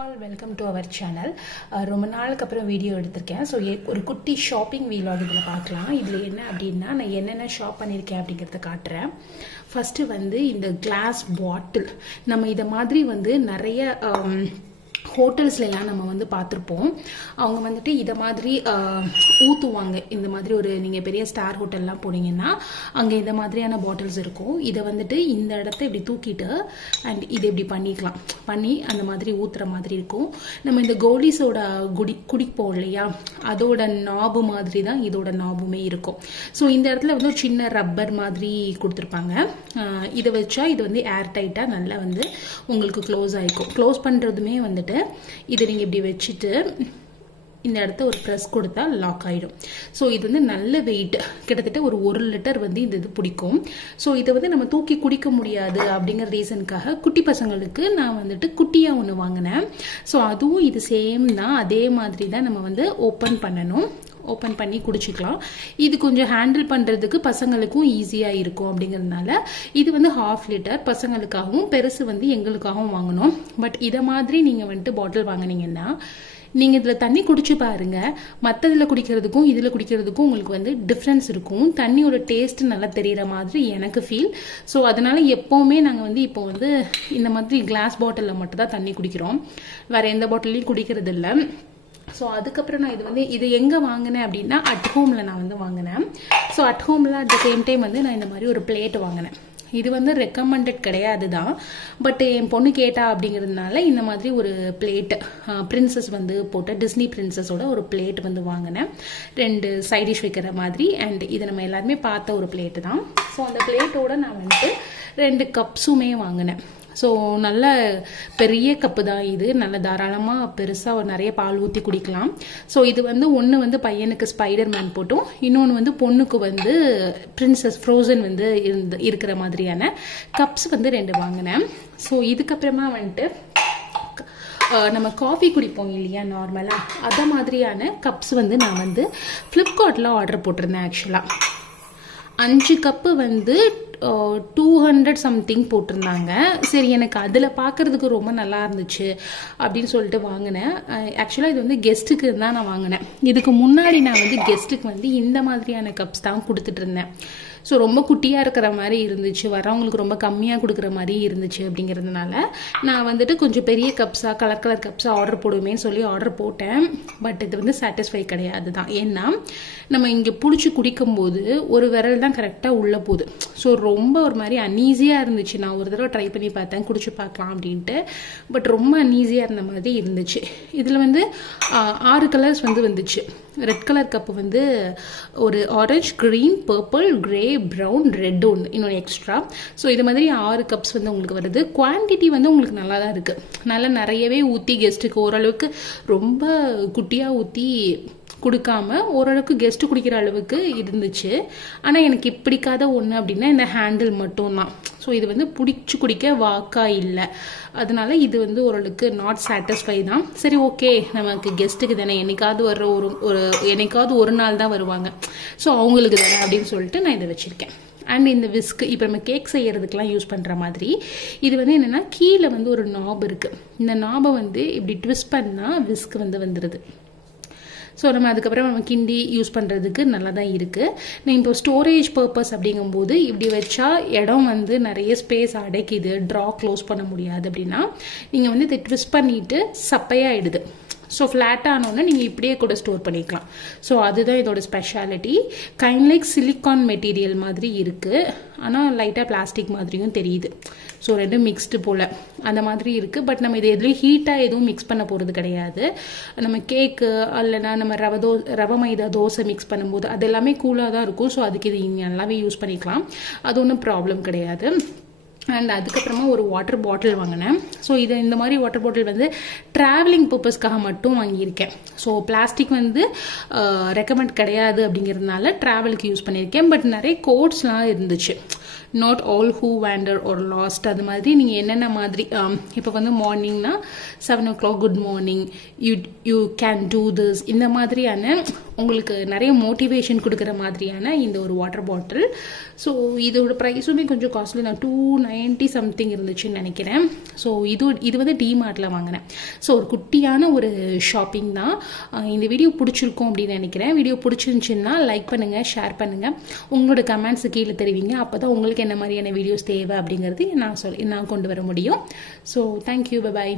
All welcome to our channel ரொம்ப நாளுக்கு அப்புறம் வீடியோ எடுத்திருக்கேன். ஸோ ஒரு குட்டி ஷாப்பிங் வீலாக இதில் பார்க்கலாம். இதில் என்ன அப்படின்னா நான் என்னென்ன ஷாப் பண்ணியிருக்கேன் அப்படிங்கிறத காட்டுறேன். ஃபஸ்ட்டு வந்து இந்த கிளாஸ் பாட்டில் நம்ம இதை மாதிரி வந்து நிறைய um, ஹோட்டல்ஸ்லாம் நம்ம வந்து பார்த்துருப்போம். அவங்க வந்துட்டு இதை மாதிரி uh, ஊற்றுவாங்க இந்த மாதிரி ஒரு நீங்கள் பெரிய ஸ்டார் ஹோட்டல்லாம் போனீங்கன்னா அங்கே இந்த மாதிரியான பாட்டில்ஸ் இருக்கும். இதை வந்துட்டு இந்த இடத்த இப்படி தூக்கிட்டு அண்ட் இதை இப்படி பண்ணிக்கலாம். பண்ணி அந்த மாதிரி ஊற்றுற மாதிரி இருக்கும். நம்ம இந்த கோலிஸோட குடி குடிப்போம் இல்லையா? அதோட நாபு மாதிரி தான் இதோட நாபுமே இருக்கும். ஸோ இந்த இடத்துல வந்து ஒரு சின்ன ரப்பர் மாதிரி கொடுத்துருப்பாங்க. இதை வச்சா இது வந்து ஏர் டைட்டாக நல்லா வந்து உங்களுக்கு க்ளோஸ் ஆகிக்கும் க்ளோஸ் பண்ணுறதுமே வந்துட்டு இதை நீங்கள் இப்படி வச்சுட்டு இந்த இடத்த ஒரு ப்ரெஸ் கொடுத்தா லாக் ஆகிடும் ஸோ இது வந்து நல்ல வெயிட் கிட்டத்தட்ட ஒரு ஒரு லிட்டர் வந்து இந்த இது பிடிக்கும். ஸோ இதை வந்து நம்ம தூக்கி குடிக்க முடியாது அப்படிங்கிற ரீசனுக்காக குட்டி பசங்களுக்கு நான் வந்துட்டு குட்டியாக ஒன்று வாங்கினேன். ஸோ அதுவும் இது சேம் தான். அதே மாதிரி தான் நம்ம வந்து ஓப்பன் பண்ணணும். ஓப்பன் பண்ணி குடிச்சிக்கலாம். இது கொஞ்சம் ஹேண்டில் பண்ணுறதுக்கு பசங்களுக்கும் ஈஸியாக இருக்கும் அப்படிங்கிறதுனால இது வந்து ஹாஃப் லிட்டர் பசங்களுக்காகவும் பெருசு வந்து எங்களுக்காகவும் வாங்கணும். பட் இதை மாதிரி நீங்கள் வந்துட்டு பாட்டில் வாங்கினீங்கன்னா நீங்கள் இதில் தண்ணி குடிச்சு பாருங்க. மற்றதில் குடிக்கிறதுக்கும் இதில் குடிக்கிறதுக்கும் உங்களுக்கு வந்து டிஃப்ரென்ஸ் இருக்கும். தண்ணியோட டேஸ்ட் நல்லா தெரிகிற மாதிரி எனக்கு ஃபீல் ஸோ அதனால் எப்போவுமே நாங்கள் வந்து இப்போ வந்து இந்த மாதிரி கிளாஸ் பாட்டிலில் மட்டும்தான் தண்ணி குடிக்கிறோம். வேறு எந்த பாட்டிலையும் குடிக்கிறது இல்லை ஸோ அதுக்கப்புறம் நான் இது வந்து இது எங்கே வாங்கினேன் அப்படின்னா அட் ஹோமில் நான் வந்து வாங்கினேன். ஸோ அட் ஹோமில் அட் த சேம் டைம் வந்து நான் இந்த மாதிரி ஒரு பிளேட் வாங்கினேன். இது வந்து ரெக்கமெண்டட் கிடையாது தான் பட் என் பொண்ணு கேட்டா அப்படிங்கிறதுனால இந்த மாதிரி ஒரு பிளேட் பிரின்சஸ் வந்து போட்ட டிஸ்னி பிரின்சஸோட ஒரு பிளேட் வந்து வாங்கினேன். ரெண்டு சைடிஷ் வைக்கிற மாதிரி அண்ட் இது நம்ம எல்லாருமே பார்த்த ஒரு பிளேட்டு தான். ஸோ அந்த பிளேட்டோட நான் வந்துட்டு ரெண்டு கப்ஸுமே வாங்கினேன். ஸோ நல்ல பெரிய கப்பு தான் இது. நல்ல தாராளமாக பெருசாக நிறைய பால் ஊற்றி குடிக்கலாம். ஸோ இது வந்து ஒன்று வந்து பையனுக்கு ஸ்பைடர் மேன் போட்டும். இன்னொன்று வந்து பொண்ணுக்கு வந்து பிரின்சஸ் ஃப்ரோசன் வந்து இருந்து இருக்கிற மாதிரியான கப்ஸ் வந்து ரெண்டு வாங்கினேன். ஸோ இதுக்கப்புறமா வந்துட்டு நம்ம காஃபி குடிப்போம் இல்லையா நார்மலாக அதை மாதிரியான கப்ஸ் வந்து நான் வந்து ஃப்ளிப்கார்ட்டில் ஆர்டர் போட்டிருந்தேன் ஆக்சுவலாக அஞ்சு கப்பு வந்து டூ ஹண்ட்ரட் சம்திங் போட்டிருந்தாங்க. சரி எனக்கு அதில் பார்க்குறதுக்கு ரொம்ப நல்லா இருந்துச்சு அப்படின்னு சொல்லிட்டு வாங்கினேன். ஆக்சுவலாக இது வந்து கெஸ்ட்டுக்கு தான் நான் வாங்கினேன். இதுக்கு முன்னாடி நான் வந்து கெஸ்ட்டுக்கு வந்து இந்த மாதிரியான கப்ஸ் தான் கொடுத்துட்டு இருந்தேன். ஸோ ரொம்ப குட்டியாக இருக்கிற மாதிரி இருந்துச்சு. வரவங்களுக்கு ரொம்ப கம்மியாக கொடுக்குற மாதிரி இருந்துச்சு அப்படிங்கிறதுனால நான் வந்துட்டு கொஞ்சம் பெரிய கப்ஸாக கலர் கலர் கப்ஸாக ஆர்டர் போடுவேன்னு சொல்லி ஆர்டர் போட்டேன். பட் இது வந்து சாட்டிஸ்ஃபை கிடையாது தான். ஏன்னா நம்ம இங்கே பிடிச்சி குடிக்கும்போது ஒரு விரல் தான் கரெக்டாக உள்ளே போகுது. ஸோ ரொம்ப ஒரு மாதிரி அன்ஈஸியாக இருந்துச்சு. நான் ஒரு தடவை ட்ரை பண்ணி பார்த்தேன். குடிச்சு பார்க்கலாம் அப்படின்ட்டு. பட் ரொம்ப அன்ஈஸியாக இருந்த மாதிரி இருந்துச்சு. இதில் வந்து ஆறு கலர்ஸ் வந்து வந்துச்சு. ரெட் கலர் கப்பு வந்து ஒரு orange green purple grey brown red ஒன்று இன்னொன்று எக்ஸ்ட்ரா ஸோ இது மாதிரி ஆறு கப்ஸ் வந்து உங்களுக்கு வருது. குவான்டிட்டி வந்து உங்களுக்கு நல்லா தான் இருக்குது நல்லா நிறையவே ஊற்றி கெஸ்ட்டுக்கு ஓரளவுக்கு ரொம்ப குட்டியாக ஊற்றி கொடுக்காம ஓரளவுக்கு கெஸ்ட்டு குடிக்கிற அளவுக்கு இருந்துச்சு. ஆனால் எனக்கு பிடிக்காத ஒன்று அப்படின்னா இந்த ஹேண்டில் மட்டும்தான். ஸோ இது வந்து பிடிச்சி குடிக்க வாக்கா இல்லை. அதனால இது வந்து ஓரளவுக்கு நாட் சாட்டிஸ்ஃபை தான். சரி ஓகே நமக்கு கெஸ்ட்டுக்கு தானே. என்னைக்காவது வர்ற ஒரு ஒரு என்னைக்காவது ஒரு நாள் தான் வருவாங்க. ஸோ அவங்களுக்கு தானே அப்படின்னு சொல்லிட்டு நான் இதை வச்சுருக்கேன். அண்ட் இந்த விஸ்க்கு இப்போ நம்ம கேக் செய்கிறதுக்கெலாம் யூஸ் பண்ணுற மாதிரி இது வந்து என்னென்னா கீழே வந்து ஒரு நாப் இருக்குது இந்த நாபை வந்து இப்படி ட்விஸ்ட் பண்ணால் விஸ்க் வந்து வந்துடுது ஸோ நம்ம அதுக்கப்புறம் நம்ம கிண்டி யூஸ் பண்ணுறதுக்கு நல்லா தான் இருக்குது நான் இப்போ ஸ்டோரேஜ் பர்பஸ் அப்படிங்கும்போது இப்படி வச்சா இடம் வந்து நிறைய ஸ்பேஸ் அடைக்குது. ட்ரா க்ளோஸ் பண்ண முடியாது அப்படின்னா நீங்கள் வந்து இதை ட்விஸ்ட் பண்ணிவிட்டு சப்பையாகிடுது ஸோ ஃப்ளாட்டானோன்னு நீங்கள் இப்படியே கூட ஸ்டோர் பண்ணிக்கலாம். ஸோ அதுதான் இதோட speciality kind like silicone material மாதிரி இருக்குது ஆனால் லைட்டாக பிளாஸ்டிக் மாதிரியும் தெரியுது. ஸோ ரெண்டும் மிக்ஸ்டு போல். அந்த மாதிரி இருக்குது பட் நம்ம இது எதுலேயும் ஹீட்டாக எதுவும் மிக்ஸ் பண்ண போகிறது கிடையாது. நம்ம கேக்கு இல்லைனா நம்ம ரவை தோ ரவை மைதா தோசை மிக்ஸ் பண்ணும்போது அது எல்லாமே கூலாக தான் இருக்கும். ஸோ அதுக்கு இது நல்லாவே யூஸ் பண்ணிக்கலாம். அது ஒன்றும் ப்ராப்ளம் கிடையாது. அண்ட் அதுக்கப்புறமா ஒரு வாட்டர் பாட்டில் வாங்கினேன். ஸோ இது இந்த மாதிரி வாட்டர் பாட்டில் வந்து ட்ராவலிங் பர்பஸ்க்காக மட்டும் வாங்கியிருக்கேன். ஸோ பிளாஸ்டிக் வந்து ரெக்கமெண்ட் கிடையாது அப்படிங்கிறதுனால ட்ராவலுக்கு யூஸ் பண்ணியிருக்கேன். பட் நிறைய கோட்ஸ்லாம் இருந்துச்சு. நாட் ஆல் ஹூ வேண்டர் ஒரு லாஸ்ட் அது மாதிரி நீங்கள் என்னென்ன மாதிரி இப்போ வந்து மார்னிங்னா seven o'clock good morning you you can do this இந்த மாதிரியான உங்களுக்கு நிறைய மோட்டிவேஷன் கொடுக்குற மாதிரியான இந்த ஒரு வாட்டர் பாட்டில் ஸோ இதோட ப்ரைஸுமே கொஞ்சம் காஸ்ட்லி நான் டூ நைன்ட்டி சம்திங் இருந்துச்சுன்னு நினைக்கிறேன். ஸோ இது இது வந்து டிமார்ட்டில் வாங்கினேன். ஸோ ஒரு குட்டியான ஒரு ஷாப்பிங் தான். இந்த வீடியோ பிடிச்சிருக்கும் அப்படின்னு நினைக்கிறேன். வீடியோ பிடிச்சிருந்துச்சுன்னா லைக் பண்ணுங்கள் ஷேர் பண்ணுங்கள் உங்களோட கமெண்ட்ஸ் கீழே தெரிவிங்க. அப்போ தான் உங்களுக்கு என்ன மாதிரியான வீடியோஸ் தேவை அப்படிங்கிறது நான் சொல் நான் கொண்டு வர முடியும். So thank you bye bye